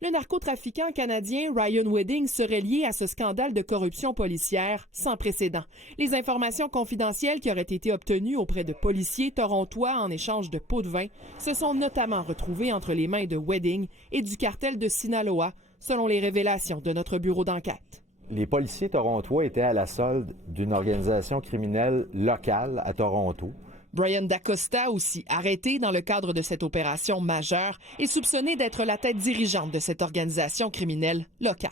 Le narcotrafiquant canadien Ryan Wedding serait lié à ce scandale de corruption policière sans précédent. Les informations confidentielles qui auraient été obtenues auprès de policiers torontois en échange de pots de vin se sont notamment retrouvées entre les mains de Wedding et du cartel de Sinaloa, selon les révélations de notre bureau d'enquête. Les policiers torontois étaient à la solde d'une organisation criminelle locale à Toronto. Brian Dacosta, aussi arrêté dans le cadre de cette opération majeure, est soupçonné d'être la tête dirigeante de cette organisation criminelle locale.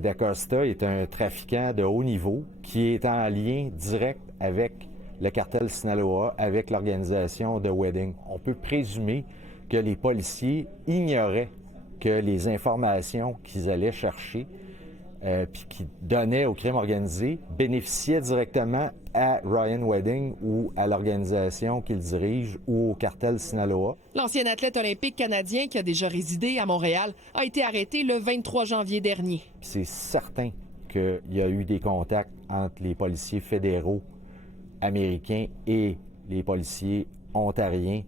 Dacosta est un trafiquant de haut niveau qui est en lien direct avec le cartel Sinaloa, avec l'organisation de Wedding. On peut présumer que les policiers ignoraient que les informations qu'ils allaient chercher puis qui donnaient au crime organisé bénéficiaient directement à Ryan Wedding ou à l'organisation qu'il dirige ou au cartel Sinaloa. L'ancien athlète olympique canadien qui a déjà résidé à Montréal a été arrêté le 23 janvier dernier. C'est certain qu'il y a eu des contacts entre les policiers fédéraux américains et les policiers ontariens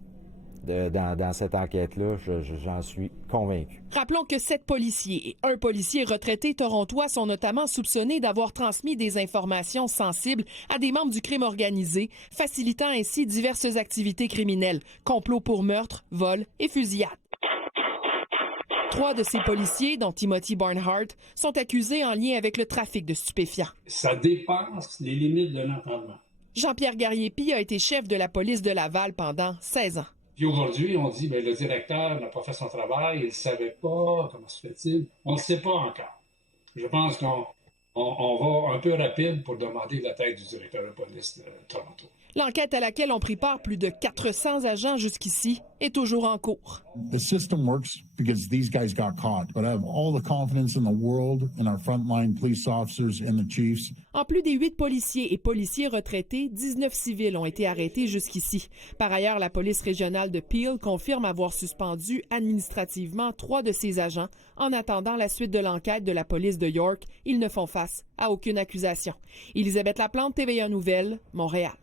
dans cette enquête-là, j'en suis convaincu. Rappelons que 7 policiers et un policier retraité torontois sont notamment soupçonnés d'avoir transmis des informations sensibles à des membres du crime organisé, facilitant ainsi diverses activités criminelles, complots pour meurtre, vol et fusillade. 3 de ces policiers, dont Timothy Barnhart, sont accusés en lien avec le trafic de stupéfiants. Ça dépasse les limites de l'entendement. Jean-Pierre Garriépi a été chef de la police de Laval pendant 16 ans. Puis aujourd'hui, on dit le directeur n'a pas fait son travail, il ne savait pas, comment se fait-il? On ne sait pas encore. Je pense qu'on va un peu rapide pour demander la tête du directeur de police de Toronto. L'enquête à laquelle ont pris part plus de 400 agents jusqu'ici est toujours en cours. The system works because these guys got caught, but I have all the confidence in the world in our frontline police officers and the chiefs. En plus des 8 policiers et policiers retraités, 19 civils ont été arrêtés jusqu'ici. Par ailleurs, la police régionale de Peel confirme avoir suspendu administrativement 3 de ses agents. En attendant la suite de l'enquête de la police de York, ils ne font face à aucune accusation. Élisabeth Laplante, TVA Nouvelles, Montréal.